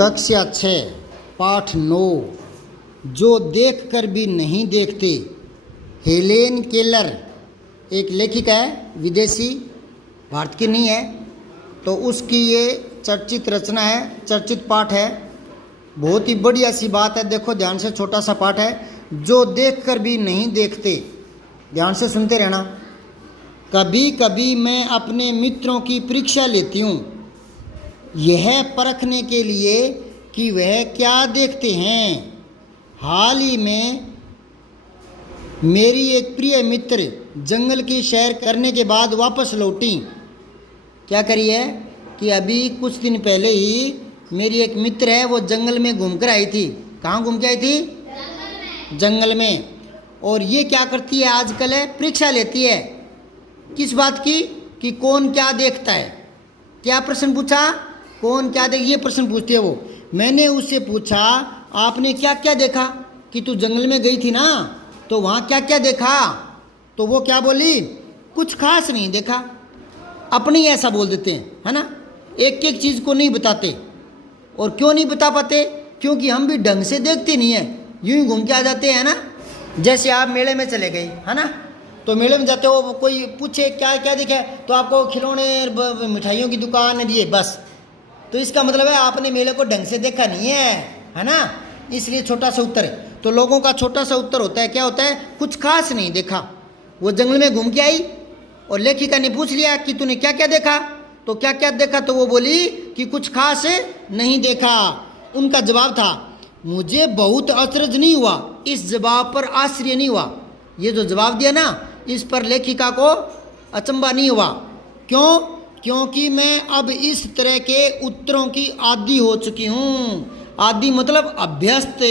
कक्षा 6 पाठ 9 जो देखकर भी नहीं देखते। हेलेन केलर एक लेखिका है, विदेशी, भारत की नहीं है, तो उसकी ये चर्चित रचना है, चर्चित पाठ है। बहुत ही बढ़िया सी बात है। देखो ध्यान से, छोटा सा पाठ है। जो देखकर भी नहीं देखते, ध्यान से सुनते रहना। कभी कभी मैं अपने मित्रों की परीक्षा लेती हूँ, यह परखने के लिए कि वह क्या देखते हैं। हाल ही में मेरी एक प्रिय मित्र जंगल की सैर करने के बाद वापस लौटी। क्या करी है कि अभी कुछ दिन पहले ही मेरी एक मित्र है, वो जंगल में घूमकर आई थी। कहाँ घूम के आई थी? जंगल में। और ये क्या करती है आजकल है, परीक्षा लेती है। किस बात की? कि कौन क्या देखता है। क्या प्रश्न पूछा? कौन क्या देख, ये प्रश्न पूछती है वो। मैंने उससे पूछा आपने क्या क्या देखा, कि तू जंगल में गई थी ना, तो वहाँ क्या क्या देखा? तो वो क्या बोली? कुछ खास नहीं देखा। अपने ही ऐसा बोल देते हैं, है ना। एक एक चीज़ को नहीं बताते। और क्यों नहीं बता पाते? क्योंकि हम भी ढंग से देखते नहीं हैं, यूं ही घूम के आ जाते हैं ना। जैसे आप मेले में चले गए, है ना, तो मेले में जाते हो, कोई पूछे क्या क्या देखा, तो आपको खिलौने मिठाइयों की दुकान दिए बस। तो इसका मतलब है आपने मेले को ढंग से देखा नहीं है ना। इसलिए छोटा सा उत्तर है। तो लोगों का छोटा सा उत्तर होता है, क्या होता है? कुछ खास नहीं देखा। वो जंगल में घूम के आई और लेखिका ने पूछ लिया कि तूने क्या क्या देखा, तो क्या क्या देखा, तो वो बोली कि कुछ खास नहीं देखा। उनका जवाब था, मुझे बहुत अचरज नहीं हुआ, इस जवाब पर आश्चर्य नहीं हुआ। ये जो जवाब दिया ना, इस पर लेखिका को अचंभा नहीं हुआ। क्यों? क्योंकि मैं अब इस तरह के उत्तरों की आदी हो चुकी हूँ। आदी मतलब अभ्यस्त,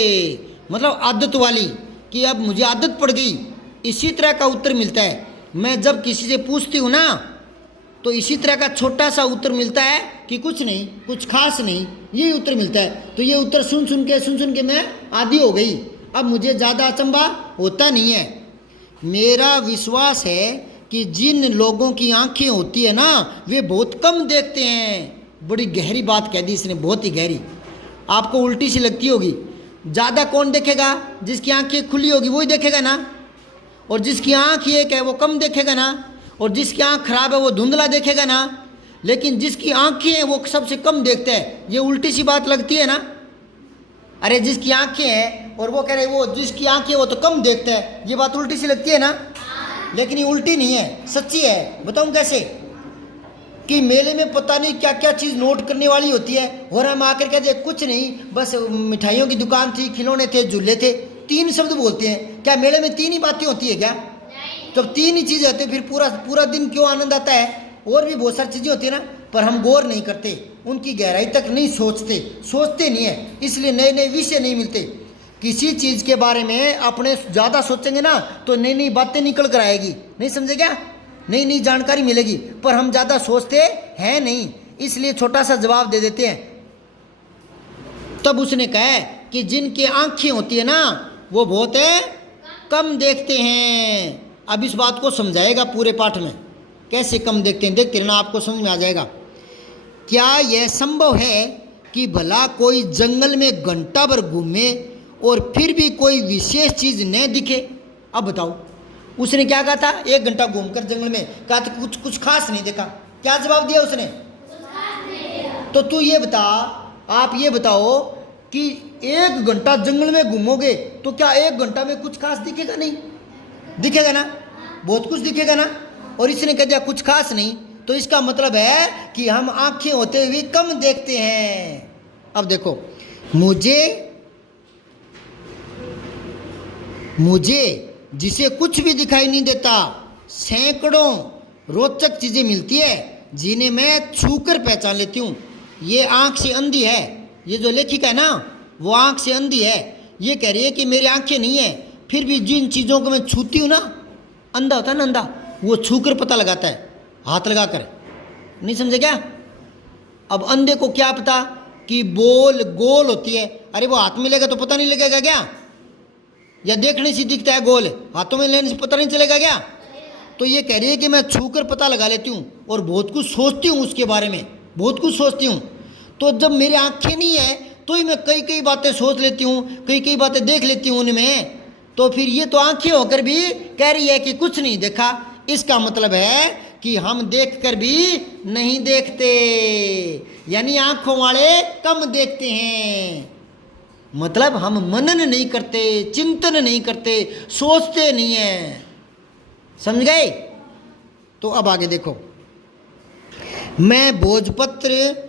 मतलब आदत वाली, कि अब मुझे आदत पड़ गई। इसी तरह का उत्तर मिलता है। मैं जब किसी से पूछती हूँ ना, तो इसी तरह का छोटा सा उत्तर मिलता है कि कुछ नहीं, कुछ खास नहीं, ये उत्तर मिलता है। तो ये उत्तर सुन सुन के मैं आदी हो गई। अब मुझे ज़्यादा अचंभा होता नहीं है। मेरा विश्वास है कि जिन लोगों की आंखें होती है ना, वे बहुत कम देखते हैं। बड़ी गहरी बात कह दी इसने, बहुत ही गहरी। आपको उल्टी सी लगती होगी। ज़्यादा कौन देखेगा? जिसकी आंखें खुली होगी वही देखेगा ना। और जिसकी आंख एक है वो कम देखेगा ना। और जिसकी आंख खराब है वो धुंधला देखेगा ना। लेकिन जिसकी आंखें हैं वो सबसे कम देखता है। ये उल्टी सी बात लगती है ना। अरे जिसकी आंखें हैं और वो कह रहे वो जिसकी आंखें वो तो कम देखता है, ये बात उल्टी सी लगती है ना। लेकिन ये उल्टी नहीं है, सच्ची है। बताऊं कैसे? कि मेले में पता नहीं क्या क्या चीज़ नोट करने वाली होती है, और हम आकर कहते कुछ नहीं, बस मिठाइयों की दुकान थी, खिलौने थे, झूले थे। 3 शब्द बोलते हैं। क्या मेले में 3 ही बातें होती है क्या? जब 3 ही चीज़ें होती है फिर पूरा दिन क्यों आनंद आता है? और भी बहुत सारी चीज़ें होती है ना, पर हम गौर नहीं करते, उनकी गहराई तक नहीं सोचते नहीं है। इसलिए नए नए विषय नहीं मिलते। किसी चीज़ के बारे में अपने ज़्यादा सोचेंगे ना, तो नई नई बातें निकल कर आएगी। नहीं समझे क्या? नई नई जानकारी मिलेगी, पर हम ज़्यादा सोचते हैं नहीं, इसलिए छोटा सा जवाब दे देते हैं। तब उसने कहा कि जिनके आंखें होती है ना, वो बहुत कम देखते हैं। अब इस बात को समझाएगा पूरे पाठ में, कैसे कम देखते हैं। देखते रहना, आपको समझ में आ जाएगा। क्या यह संभव है कि भला कोई जंगल में घंटा भर घूमे और फिर भी कोई विशेष चीज़ न दिखे? अब बताओ, उसने क्या कहा था? 1 घंटा घूमकर जंगल में कहा था कुछ खास नहीं देखा। क्या जवाब दिया उसने? तो तू ये बता, आप ये बताओ कि 1 घंटा जंगल में घूमोगे तो क्या 1 घंटा में कुछ खास दिखेगा? नहीं दिखेगा ना, बहुत कुछ दिखेगा ना। और इसने कह दिया कुछ खास नहीं, तो इसका मतलब है कि हम आंखें होते हुए कम देखते हैं। अब देखो, मुझे जिसे कुछ भी दिखाई नहीं देता, सैकड़ों रोचक चीज़ें मिलती है जिन्हें मैं छूकर पहचान लेती हूँ। ये आँख से अंधी है। ये जो लेखिका है ना, वो आँख से अंधी है। ये कह रही है कि मेरी आंखें नहीं है, फिर भी जिन चीज़ों को मैं छूती हूँ ना, अंधा होता है ना, अंधा, वो छूकर पता लगाता है, हाथ लगा कर। नहीं समझे क्या? अब अंधे को क्या पता कि बोल गोल होती है? अरे वो हाथ में लेगा तो पता नहीं लगेगा क्या? या देखने से दिखता है गोल, हाथों में लेने से पता नहीं चलेगा क्या? तो ये कह रही है कि मैं छूकर पता लगा लेती हूँ और बहुत कुछ सोचती हूँ उसके बारे में, बहुत कुछ सोचती हूँ। तो जब मेरी आंखें नहीं है तो ही मैं कई कई बातें सोच लेती हूँ, कई कई बातें देख लेती हूँ उनमें। तो फिर ये तो आंखें होकर भी कह रही है कि कुछ नहीं देखा। इसका मतलब है कि हम देखकर भी नहीं देखते, यानी आंखों वाले कम देखते हैं। मतलब हम मनन नहीं करते, चिंतन नहीं करते, सोचते नहीं है। समझ गए? तो अब आगे देखो, मैं भोजपत्र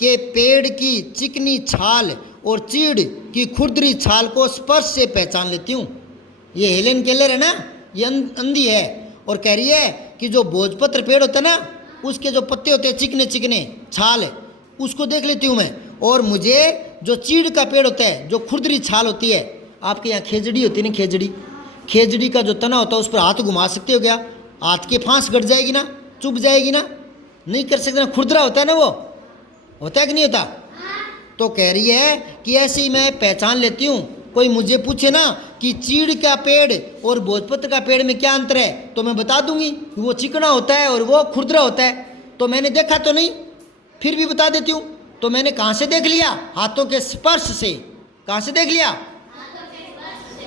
के पेड़ की चिकनी छाल और चीड़ की खुरदरी छाल को स्पर्श से पहचान लेती हूँ। ये हेलेन केलर है ना, ये अंधी है और कह रही है कि जो भोजपत्र पेड़ होता है ना, उसके जो पत्ते होते हैं चिकने चिकने छाल, उसको देख लेती हूँ मैं। और मुझे जो चीड़ का पेड़ होता है, जो खुरदरी छाल होती है, आपके यहाँ खेजड़ी होती है ना, खेजड़ी का जो तना होता है उस पर हाथ घुमा सकते हो क्या? हाथ के फांस गड़ जाएगी ना, चुभ जाएगी ना, नहीं कर सकते ना। खुरदरा होता है ना, वो होता है कि नहीं होता? तो कह रही है कि ऐसे ही मैं पहचान लेती हूँ। कोई मुझे पूछे ना कि चीड़ का पेड़ और भोजपत्र का पेड़ में क्या अंतर है, तो मैं बता दूंगी वो चिकना होता है और वो खुरदरा होता है। तो मैंने देखा तो नहीं, फिर भी बता देती हूँ। तो मैंने कहाँ से देख लिया? हाथों के स्पर्श से। कहाँ से देख लिया?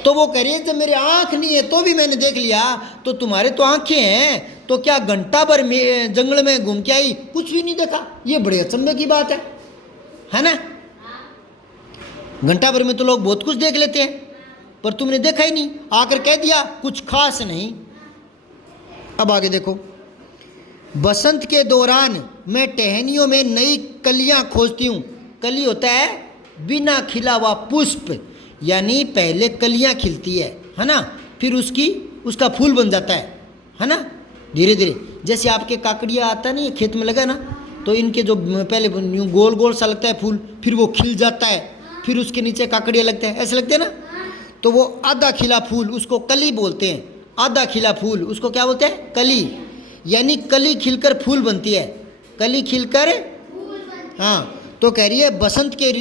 तो वो कह रही है जब मेरी आँख नहीं है तो भी मैंने देख लिया, तो तुम्हारे तो आँखें हैं, तो क्या घंटा भर में जंगल में घूम के आई कुछ भी नहीं देखा? ये बड़े अचंभे की बात है ना? घंटा भर में तो लोग बहुत कुछ देख लेते हैं, पर तुमने देखा ही नहीं, आकर कह दिया कुछ खास नहीं। अब आगे देखो, बसंत के दौरान मैं टहनियों में नई कलियां खोजती हूँ। कली होता है बिना खिला हुआ पुष्प, यानी पहले कलियां खिलती है ना, फिर उसका फूल बन जाता है ना, धीरे धीरे। जैसे आपके काकड़िया आता नहीं, खेत में लगा ना, तो इनके जो पहले गोल गोल सा लगता है फूल, फिर वो खिल जाता है, फिर उसके नीचे काकड़िया लगते हैं, ऐसे लगते हैं ना। तो वो आधा खिला फूल उसको कली बोलते हैं। आधा खिला फूल उसको क्या बोलते हैं? कली। यानी कली खिलकर फूल बनती है, कली खिलकर। हाँ, तो कह रही है बसंत के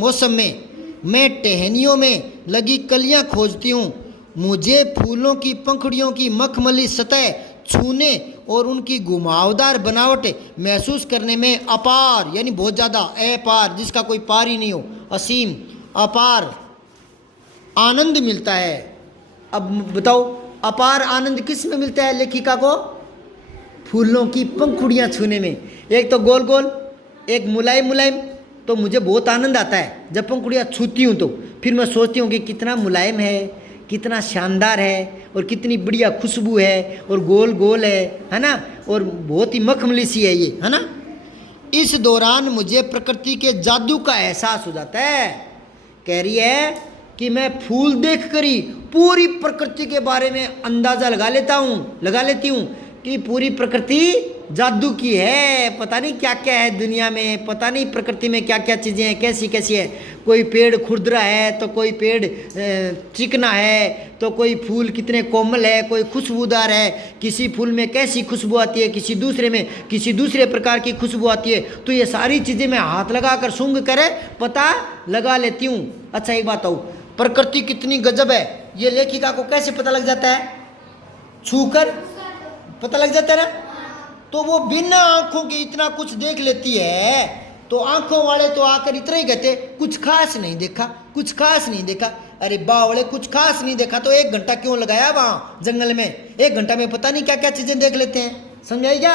मौसम में मैं टहनियों में लगी कलियां खोजती हूँ। मुझे फूलों की पंखुड़ियों की मखमली सतह छूने और उनकी घुमावदार बनावट महसूस करने में अपार, यानी बहुत ज़्यादा, अपार जिसका कोई पार ही नहीं हो, असीम अपार आनंद मिलता है। अब बताओ, अपार आनंद किस में मिलता है लेखिका को? फूलों की पंखुड़ियाँ छूने में। एक तो गोल गोल, एक मुलायम मुलायम। तो मुझे बहुत आनंद आता है जब पंखुड़ियाँ छूती हूँ, तो फिर मैं सोचती हूँ कि कितना मुलायम है, कितना शानदार है, और कितनी बढ़िया खुशबू है, और गोल गोल है ना, और बहुत ही मखमली सी है ये, है ना। इस दौरान मुझे प्रकृति के जादू का एहसास हो जाता है। कह रही है कि मैं फूल देख कर ही पूरी प्रकृति के बारे में अंदाज़ा लगा लेती हूँ कि पूरी प्रकृति जादू की है। पता नहीं क्या क्या है दुनिया में, पता नहीं प्रकृति में क्या क्या चीज़ें हैं, कैसी कैसी है। कोई पेड़ खुरदरा है, तो कोई पेड़ चिकना है, तो कोई फूल कितने कोमल है, कोई खुशबूदार है। किसी फूल में कैसी खुशबू आती है, किसी दूसरे में किसी दूसरे प्रकार की खुशबू आती है। तो ये सारी चीज़ें मैं हाथ लगा कर सूंघ कर पता लगा लेती हूँ। अच्छा एक बात कहूँ, प्रकृति कितनी गजब है, ये लेखिका को कैसे पता लग जाता है? छू कर पता लग जाता है ना। तो वो बिना आंखों के इतना कुछ देख लेती है, तो आंखों वाले तो आकर इतना ही कहते कुछ खास नहीं देखा, कुछ खास नहीं देखा। अरे बावड़े, कुछ खास नहीं देखा तो 1 घंटा क्यों लगाया वहाँ जंगल में? 1 घंटा में पता नहीं क्या क्या चीज़ें देख लेते हैं। समझाई क्या?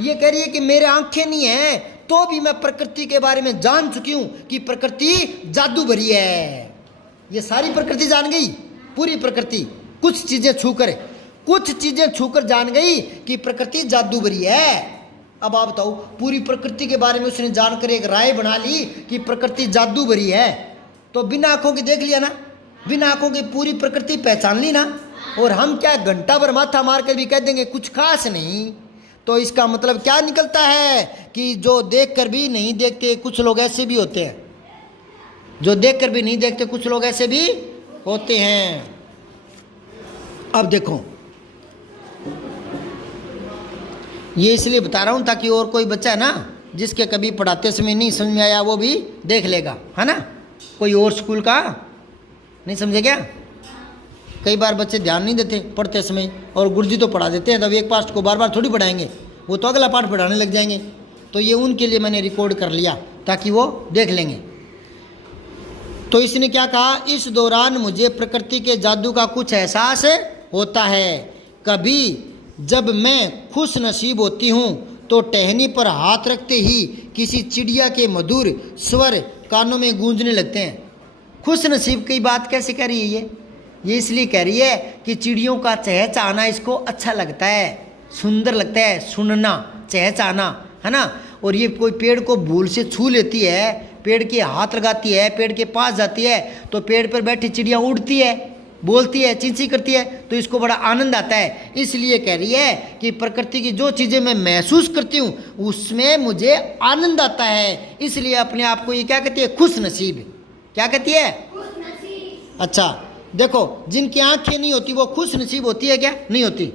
ये कह रही है कि मेरे आंखें नहीं है तो भी मैं प्रकृति के बारे में जान चुकी हूँ कि प्रकृति जादू भरी है। ये सारी प्रकृति जान गई, पूरी प्रकृति। कुछ चीज़ें छूकर जान गई कि प्रकृति जादू भरी है। अब आप बताओ, पूरी प्रकृति के बारे में उसने जानकर एक राय बना ली कि प्रकृति जादू भरी है। तो बिना आंखों के देख लिया ना, बिना आंखों की पूरी प्रकृति पहचान ली ना। और हम क्या घंटा भर माथा मार कर भी कह देंगे कुछ खास नहीं। तो इसका मतलब क्या निकलता है कि जो देख कर भी नहीं देखते कुछ लोग ऐसे भी होते हैं, जो देख कर भी नहीं देखते कुछ लोग ऐसे भी होते हैं। अब देखो, ये इसलिए बता रहा हूँ ताकि और कोई बच्चा है ना जिसके कभी पढ़ाते समय नहीं समझ में आया वो भी देख लेगा, है ना। कोई और स्कूल का नहीं समझे क्या? कई बार बच्चे ध्यान नहीं देते पढ़ते समय, और गुरुजी तो पढ़ा देते हैं, तब एक पाठ को बार बार थोड़ी पढ़ाएंगे, वो तो अगला पाठ पढ़ाने लग जाएंगे। तो ये उनके लिए मैंने रिकॉर्ड कर लिया ताकि वो देख लेंगे। तो इसने क्या कहा, इस दौरान मुझे प्रकृति के जादू का कुछ एहसास होता है। कभी जब मैं खुश नसीब होती हूँ तो टहनी पर हाथ रखते ही किसी चिड़िया के मधुर स्वर कानों में गूंजने लगते हैं। खुश नसीब की बात कैसे कह रही है ये इसलिए कह रही है कि चिड़ियों का चहचहाना इसको अच्छा लगता है, सुंदर लगता है सुनना, चहचहाना, है ना। और ये कोई पेड़ को भूल से छू लेती है, पेड़ के हाथ लगाती है, पेड़ के पास जाती है तो पेड़ पर बैठी चिड़िया उड़ती है, बोलती है, चींची करती है, तो इसको बड़ा आनंद आता है। इसलिए कह रही है कि प्रकृति की जो चीज़ें मैं महसूस करती हूँ उसमें मुझे आनंद आता है, इसलिए अपने आप को ये क्या कहती है, खुश नसीब। क्या कहती है, खुश नसीब। अच्छा देखो, जिनकी आंखें नहीं होती वो खुश नसीब होती है क्या, नहीं होती।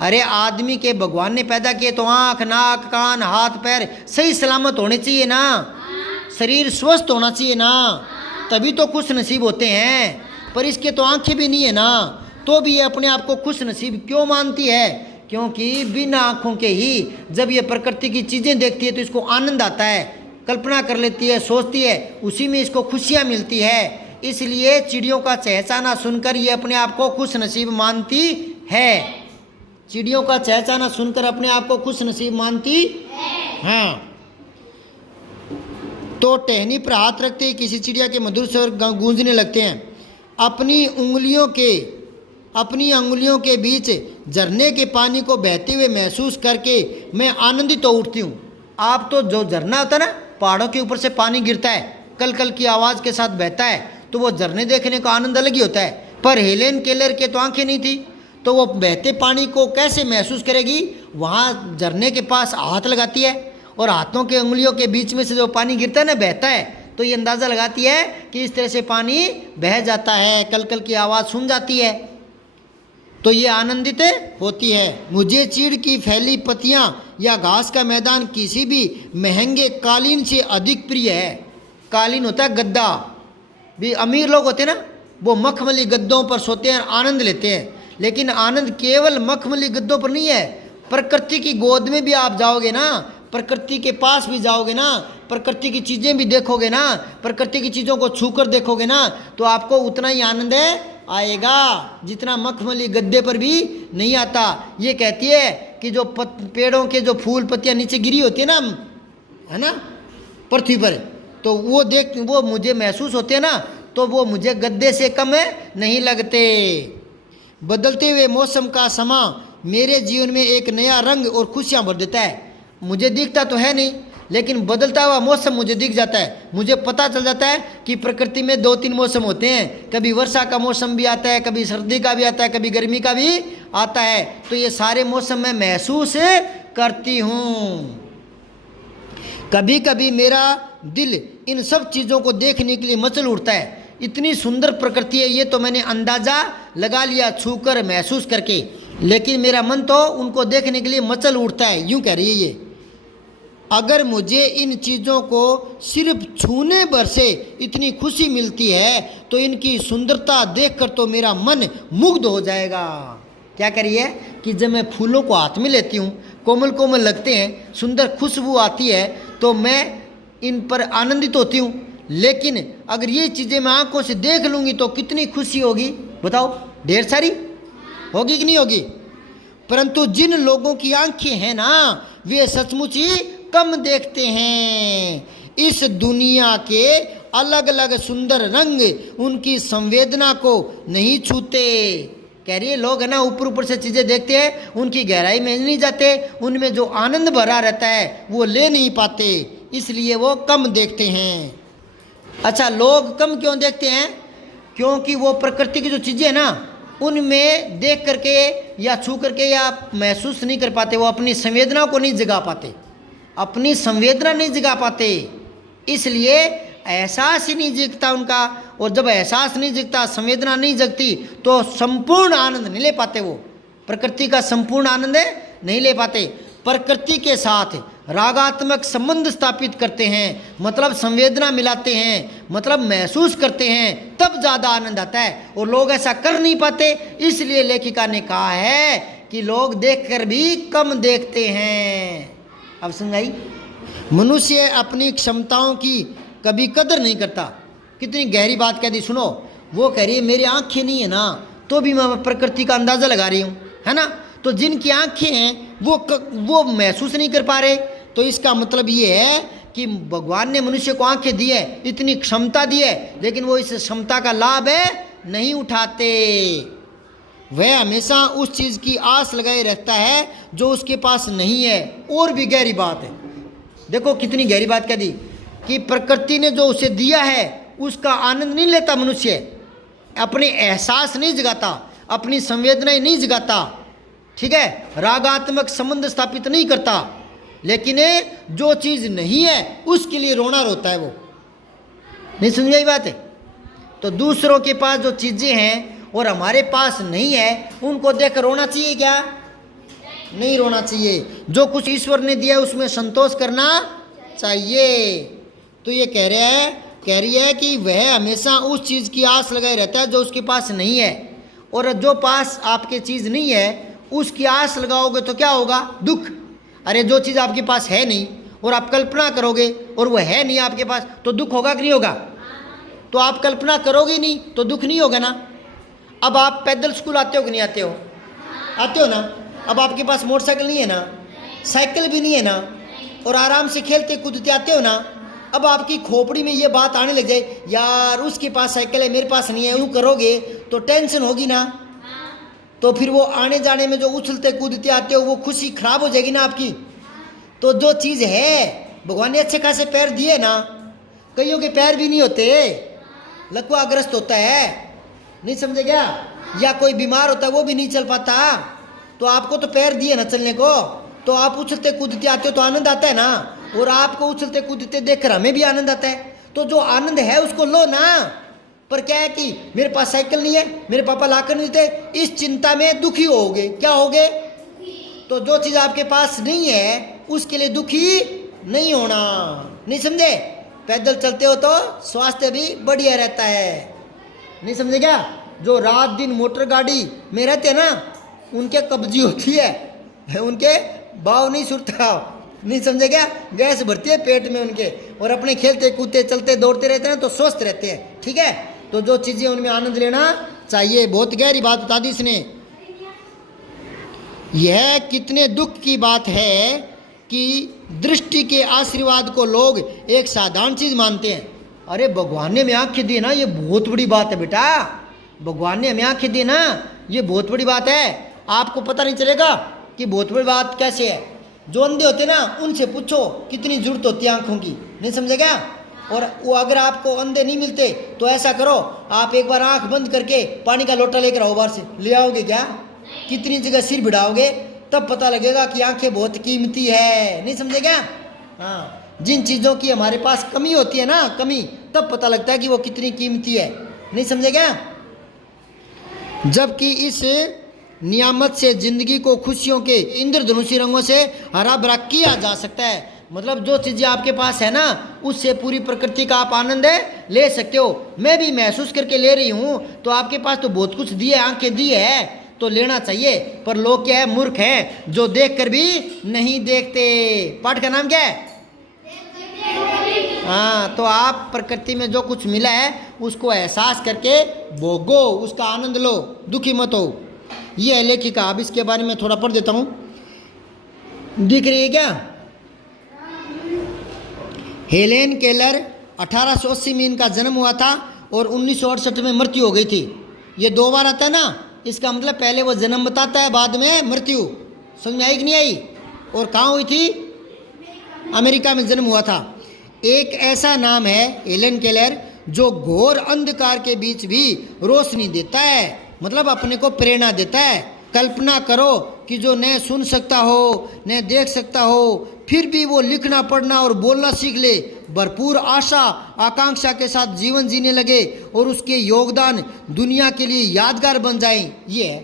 अरे आदमी के भगवान ने पैदा किए तो आंख, नाक, कान, हाथ, पैर सही सलामत होने चाहिए ना, शरीर स्वस्थ होना चाहिए ना, तभी तो खुश नसीब होते हैं। पर इसके तो आंखें भी नहीं है ना, तो भी ये अपने आप को खुश नसीब क्यों मानती है, क्योंकि बिना आंखों के ही जब ये प्रकृति की चीज़ें देखती है तो इसको आनंद आता है, कल्पना कर लेती है, सोचती है, उसी में इसको खुशियाँ मिलती है। इसलिए चिड़ियों का चहचहाना सुनकर ये अपने आप को खुश नसीब मानती है। चिड़ियों का चहचहाना सुनकर अपने आप को खुश नसीब मानती है। हाँ, तो टहनी पर हाथ रखते ही किसी चिड़िया के मधुर स्वर गूंजने लगते हैं। अपनी अंगुलियों के बीच झरने के पानी को बहते हुए महसूस करके मैं आनंदित तो उठती हूँ। आप तो जो झरना होता है ना, पहाड़ों के ऊपर से पानी गिरता है, कल कल की आवाज़ के साथ बहता है, तो वो झरने देखने का आनंद अलग ही होता है। पर हेलेन केलर के तो आंखें नहीं थी, तो वो बहते पानी को कैसे महसूस करेगी। वहाँ झरने के पास हाथ लगाती है और हाथों के उंगलियों के बीच में से जो पानी गिरता है ना, बहता है, तो ये अंदाज़ा लगाती है कि इस तरह से पानी बह जाता है, कल कल की आवाज़ सुन जाती है, तो ये आनंदित होती है। मुझे चीड़ की फैली पत्तियाँ या घास का मैदान किसी भी महंगे कालीन से अधिक प्रिय है। कालीन होता है गद्दा, भी अमीर लोग होते हैं ना, वो मखमली गद्दों पर सोते हैं, आनंद लेते हैं। लेकिन आनंद केवल मखमली गद्दों पर नहीं है, प्रकृति की गोद में भी आप जाओगे ना, प्रकृति के पास भी जाओगे ना, प्रकृति की चीज़ें भी देखोगे ना, प्रकृति की चीज़ों को छूकर देखोगे ना, तो आपको उतना ही आनंद आएगा जितना मखमली गद्दे पर भी नहीं आता। ये कहती है कि जो पेड़ों के जो फूल पत्तियाँ नीचे गिरी होती है ना, है ना, पृथ्वी पर, तो वो मुझे महसूस होते हैं ना, तो वो मुझे गद्दे से कम नहीं लगते। बदलते हुए मौसम का समा मेरे जीवन में एक नया रंग और खुशियाँ भर देता है। मुझे दिखता तो है नहीं, लेकिन बदलता हुआ मौसम मुझे दिख जाता है। मुझे पता चल जाता है कि प्रकृति में 2-3 मौसम होते हैं, कभी वर्षा का मौसम भी आता है, कभी सर्दी का भी आता है, कभी गर्मी का भी आता है। तो ये सारे मौसम मैं महसूस करती हूँ। कभी कभी मेरा दिल इन सब चीज़ों को देखने के लिए मचल उठता है। इतनी सुंदर प्रकृति है, ये तो मैंने अंदाज़ा लगा लिया छूकर महसूस करके, लेकिन मेरा मन तो उनको देखने के लिए मचल उठता है। यूँ कह रही है ये, अगर मुझे इन चीज़ों को सिर्फ छूने भर से इतनी खुशी मिलती है तो इनकी सुंदरता देखकर तो मेरा मन मुग्ध हो जाएगा। क्या करिए कि जब मैं फूलों को हाथ में लेती हूँ, कोमल कोमल लगते हैं, सुंदर खुशबू आती है, तो मैं इन पर आनंदित होती हूँ। लेकिन अगर ये चीज़ें मैं आंखों से देख लूँगी तो कितनी खुशी होगी, बताओ, ढेर सारी होगी कि नहीं होगी। परंतु जिन लोगों की आंखें हैं ना, वे सचमुच ही कम देखते हैं। इस दुनिया के अलग अलग सुंदर रंग उनकी संवेदना को नहीं छूते। कह रही है लोग है ना, ऊपर ऊपर से चीज़ें देखते हैं, उनकी गहराई में नहीं जाते, उनमें जो आनंद भरा रहता है वो ले नहीं पाते, इसलिए वो कम देखते हैं। अच्छा, लोग कम क्यों देखते हैं? क्योंकि वो प्रकृति की जो चीज़ें हैं ना, उनमें देख करके या छू करके या महसूस नहीं कर पाते, वो अपनी संवेदना को नहीं जगा पाते, अपनी संवेदना नहीं जगा पाते, इसलिए एहसास ही नहीं जगता उनका। और जब एहसास नहीं जगता, संवेदना नहीं जगती, तो संपूर्ण आनंद नहीं ले पाते, वो प्रकृति का संपूर्ण आनंद नहीं ले पाते। प्रकृति के साथ रागात्मक संबंध स्थापित करते हैं, मतलब संवेदना मिलाते हैं, मतलब महसूस करते हैं, तब ज़्यादा आनंद आता है। और लोग ऐसा कर नहीं पाते, इसलिए लेखिका ने कहा है कि लोग देखकर भी कम देखते हैं। अब समझाई? मनुष्य अपनी क्षमताओं की कभी कदर नहीं करता। कितनी गहरी बात कह दी, सुनो। वो कह रही है मेरी आंखें नहीं है ना, तो भी मैं प्रकृति का अंदाजा लगा रही हूँ, है ना। तो जिनकी आंखें हैं वो महसूस नहीं कर पा रहे। तो इसका मतलब ये है कि भगवान ने मनुष्य को आंखें दी है, इतनी क्षमता दी है, लेकिन वो इस क्षमता का लाभ नहीं उठाते। वह हमेशा उस चीज़ की आस लगाए रहता है जो उसके पास नहीं है। और भी गहरी बात है, देखो कितनी गहरी बात कह दी कि प्रकृति ने जो उसे दिया है उसका आनंद नहीं लेता मनुष्य, अपने एहसास नहीं जगाता, अपनी संवेदनाएं नहीं जगाता, ठीक है, रागात्मक संबंध स्थापित नहीं करता। लेकिन जो चीज़ नहीं है उसके लिए रोना रोता है। वो नहीं समझ गई बात है। तो दूसरों के पास जो चीज़ें हैं और हमारे पास नहीं है, उनको देख रोना चाहिए क्या? नहीं रोना चाहिए। जो कुछ ईश्वर ने दिया उसमें संतोष करना चाहिए। तो ये कह रही है कि वह हमेशा उस चीज़ की आस लगाए रहता है जो उसके पास नहीं है, और जो पास आपके चीज़ नहीं है उसकी आस लगाओगे तो क्या होगा? दुख। अरे जो चीज़ आपके पास है नहीं और आप कल्पना करोगे और वो है नहीं आपके पास, तो दुख होगा कि नहीं होगा? तो आप कल्पना करोगे नहीं तो दुख नहीं होगा ना। अब आप पैदल स्कूल आते हो कि नहीं आते हो? आते हो ना। अब आपके पास मोटरसाइकिल नहीं है ना, साइकिल भी नहीं है ना, और आराम से खेलते कूदते आते हो ना। अब आपकी खोपड़ी में ये बात आने लग जाए, यार उसके पास साइकिल है मेरे पास नहीं है, यूँ करोगे तो टेंशन होगी ना। तो फिर वो आने जाने में जो उछलते कूदते आते हो वो खुशी खराब हो जाएगी ना आपकी। तो जो चीज़ है, भगवान ने अच्छे खासे पैर दिए ना, कईयों के पैर भी नहीं होते, लकवाग्रस्त होता है, नहीं समझे क्या? या कोई बीमार होता है वो भी नहीं चल पाता, तो आपको तो पैर दिए ना चलने को, तो आप उछलते कूदते आते हो तो आनंद आता है ना। और आपको उछलते कूदते देखकर हमें भी आनंद आता है। तो जो आनंद है उसको लो ना। पर क्या है कि मेरे पास साइकिल नहीं है, मेरे पापा लाकर नहीं देते, इस चिंता में दुखी होगे। क्या होगे? तो जो चीज़ आपके पास नहीं है उसके लिए दुखी नहीं होना, नहीं समझे? पैदल चलते हो तो स्वास्थ्य भी बढ़िया रहता है, नहीं समझे क्या? जो रात दिन मोटर गाड़ी में रहते हैं ना, उनके कब्जी होती है, उनके भाव नहीं सुरता, नहीं समझे क्या? गैस भरती है पेट में उनके, और अपने खेलते कूदते चलते दौड़ते रहते हैं तो स्वस्थ रहते हैं, ठीक है। तो जो चीज़ें उनमें आनंद लेना चाहिए। बहुत गहरी बात बता दी इसने। यह कितने दुख की बात है कि दृष्टि के आशीर्वाद को लोग एक साधारण चीज़ मानते हैं। अरे भगवान ने हमें आँखें दी ना, ये बहुत बड़ी बात है बेटा। भगवान ने हमें आँखें दी ना, ये बहुत बड़ी बात है। आपको पता नहीं चलेगा कि बहुत बड़ी बात कैसे है। जो अंधे होते ना उनसे पूछो कितनी जरूरत होती है आँखों की, नहीं समझे क्या? और वो अगर आपको अंधे नहीं मिलते तो ऐसा करो, आप एक बार आंख बंद करके पानी का लोटा लेकर आओ, बाहर से ले आओगे क्या? कितनी जगह सिर भिड़ाओगे, तब पता लगेगा कि आंखें बहुत कीमती है, नहीं समझे क्या? हाँ, जिन चीज़ों की हमारे पास कमी होती है ना, कमी, तब पता लगता है कि वो कितनी कीमती है, नहीं समझे क्या? जबकि इस नियामत से जिंदगी को खुशियों के इंद्रधनुषी रंगों से हरा भरा किया जा सकता है। मतलब जो चीज़ें आपके पास है ना, उससे पूरी प्रकृति का आप आनंद ले सकते हो। मैं भी महसूस करके ले रही हूँ, तो आपके पास तो बहुत कुछ दिए, आंखें दी है तो लेना चाहिए। पर लोग क्या है, मूर्ख हैं, जो देख कर भी नहीं देखते। पाठ का नाम क्या है? हाँ, तो आप प्रकृति में जो कुछ मिला है उसको एहसास करके भोगो, उसका आनंद लो, दुखी मत हो। ये है लेखिका। अब इसके बारे में थोड़ा पढ़ देता हूँ, दिख रही है क्या? हेलेन केलर 1880 में इनका जन्म हुआ था और 1968 में मृत्यु हो गई थी। ये 2 बार आता है ना, इसका मतलब पहले वो जन्म बताता है, बाद में मृत्यु। समझ में आई कि नहीं आई? और कहाँ हुई थी? अमेरिका में जन्म हुआ था। एक ऐसा नाम है हेलेन केलर जो घोर अंधकार के बीच भी रोशनी देता है, मतलब अपने को प्रेरणा देता है। कल्पना करो कि जो न सुन सकता हो न देख सकता हो, फिर भी वो लिखना पढ़ना और बोलना सीख ले, भरपूर आशा आकांक्षा के साथ जीवन जीने लगे और उसके योगदान दुनिया के लिए यादगार बन जाएं। ये है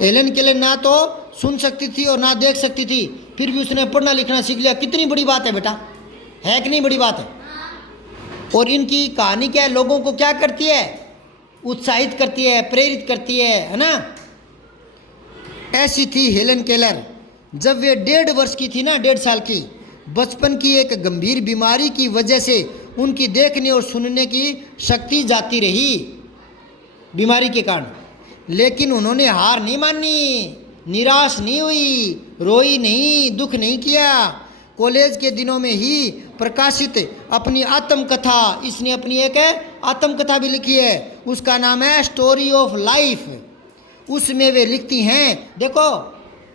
हेलेन केलर। ना तो सुन सकती थी और ना देख सकती थी, फिर भी उसने पढ़ना लिखना सीख लिया। कितनी बड़ी बात है बेटा, है कि नहीं? बड़ी बात है। और इनकी कहानी क्या है, लोगों को क्या करती है? उत्साहित करती है, प्रेरित करती है ना। ऐसी थी हेलेन केलर। जब वे 1.5 वर्ष की थी ना, 1.5 साल की, बचपन की एक गंभीर बीमारी की वजह से उनकी देखने और सुनने की शक्ति जाती रही बीमारी के कारण, लेकिन उन्होंने हार नहीं मानी, निराश नहीं हुई, रोई नहीं, दुख नहीं किया। कॉलेज के दिनों में ही प्रकाशित अपनी आत्मकथा, इसने अपनी एक आत्मकथा भी लिखी है, उसका नाम है स्टोरी ऑफ लाइफ। उसमें वे लिखती हैं, देखो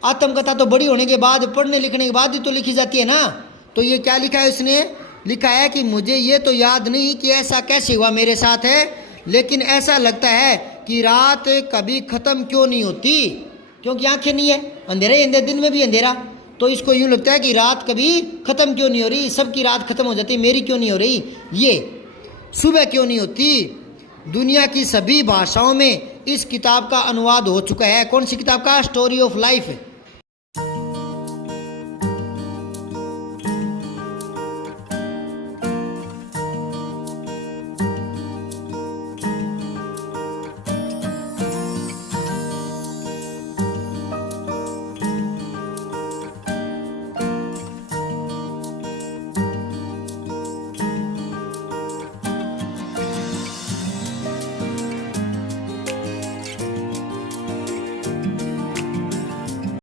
आत्मकथा तो बड़ी होने के बाद, पढ़ने लिखने के बाद ही तो लिखी जाती है ना। तो ये क्या लिखा है उसने? लिखा है कि मुझे ये तो याद नहीं कि ऐसा कैसे हुआ मेरे साथ है, लेकिन ऐसा लगता है कि रात कभी ख़त्म क्यों नहीं होती, क्योंकि आंखें नहीं है, अंधेरा ही अंधेरा, दिन में भी अंधेरा। तो इसको यूँ लगता है कि रात कभी ख़त्म क्यों नहीं हो रही, सबकी रात ख़त्म हो जाती, मेरी क्यों नहीं हो रही, ये सुबह क्यों नहीं होती। दुनिया की सभी भाषाओं में इस किताब का अनुवाद हो चुका है। कौन सी किताब का? Story of life.